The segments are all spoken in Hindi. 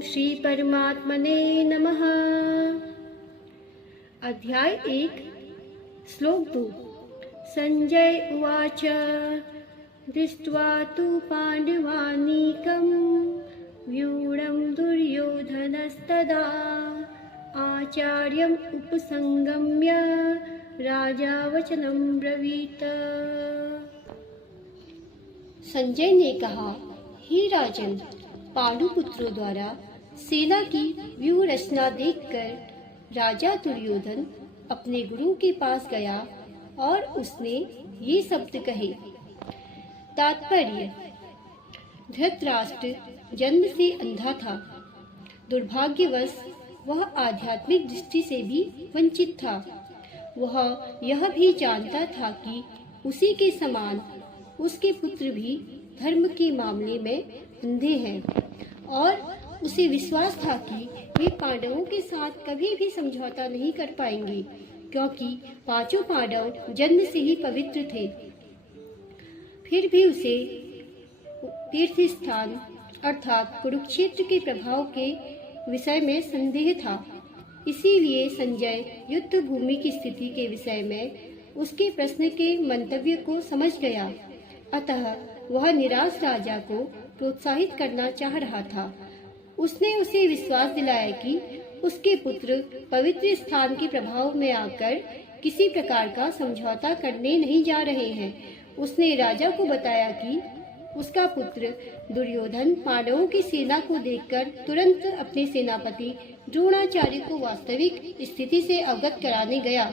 श्री परमात्मने नमः। अध्याय 1 श्लोक 2। संजय उवाच दृष्ट्वा तु पाण्डवानीकं व्यूढं दुर्योधनस्तदा आचार्यम् उपसंगम्य राजा वचनं ब्रवीत। संजय ने कहा, हे राजन, पांडुपुत्रों द्वारा सेना की व्यूह रचना देखकर राजा दुर्योधन अपने गुरु के पास गया और उसने ये शब्द कहे। तात्पर्य: धृतराष्ट्र जन्म से अंधा था। दुर्भाग्यवश वह आध्यात्मिक दृष्टि से भी वंचित था। वह यह भी जानता था कि उसी के समान उसके पुत्र भी धर्म के मामले में अंधे हैं और उसे विश्वास था कि वे पांडवों के साथ कभी भी समझौता नहीं कर पाएंगे, क्योंकि पांचों पांडव जन्म से ही पवित्र थे। फिर भी उसे तीर्थ स्थान अर्थात कुरुक्षेत्र के प्रभाव के विषय में संदेह था। इसीलिए संजय युद्ध भूमि की स्थिति के विषय में उसके प्रश्न के मंतव्य को समझ गया। अतः वह निराश राजा को प्रोत्साहित करना चाह रहा था। उसने उसे विश्वास दिलाया कि उसके पुत्र पवित्र स्थान के प्रभाव में आकर किसी प्रकार का समझौता करने नहीं जा रहे हैं। उसने राजा को बताया कि उसका पुत्र दुर्योधन पांडवों की सेना को देखकर तुरंत अपने सेनापति द्रोणाचार्य को वास्तविक स्थिति से अवगत कराने गया।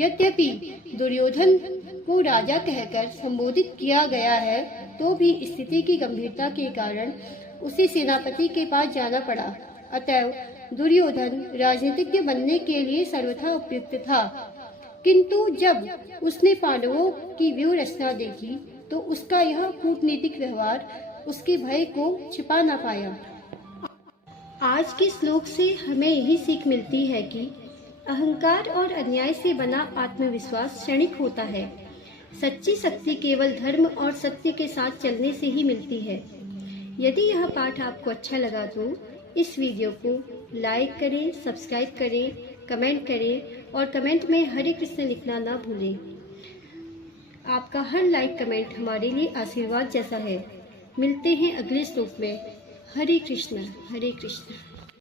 यद्यपि दुर्योधन को राजा कहकर संबोधित किया गया है, तो भी स्थिति की गंभीरता के कारण उसे सेनापति के पास जाना पड़ा। अतएव दुर्योधन राजनीतिज्ञ बनने के लिए सर्वथा उपयुक्त था। किंतु जब उसने पांडवों की व्यूह रचना देखी तो उसका यह कूटनीतिक व्यवहार उसके भय को छिपा न पाया। आज के श्लोक से हमें यही सीख मिलती है कि अहंकार और अन्याय से बना आत्मविश्वास क्षणिक होता है। सच्ची शक्ति केवल धर्म और सत्य के साथ चलने से ही मिलती है। यदि यह पाठ आपको अच्छा लगा तो इस वीडियो को लाइक करें, सब्सक्राइब करें, कमेंट करें और कमेंट में हरे कृष्ण लिखना ना भूलें। आपका हर लाइक कमेंट हमारे लिए आशीर्वाद जैसा है। मिलते हैं अगले श्लोक में। हरे कृष्ण हरे कृष्ण।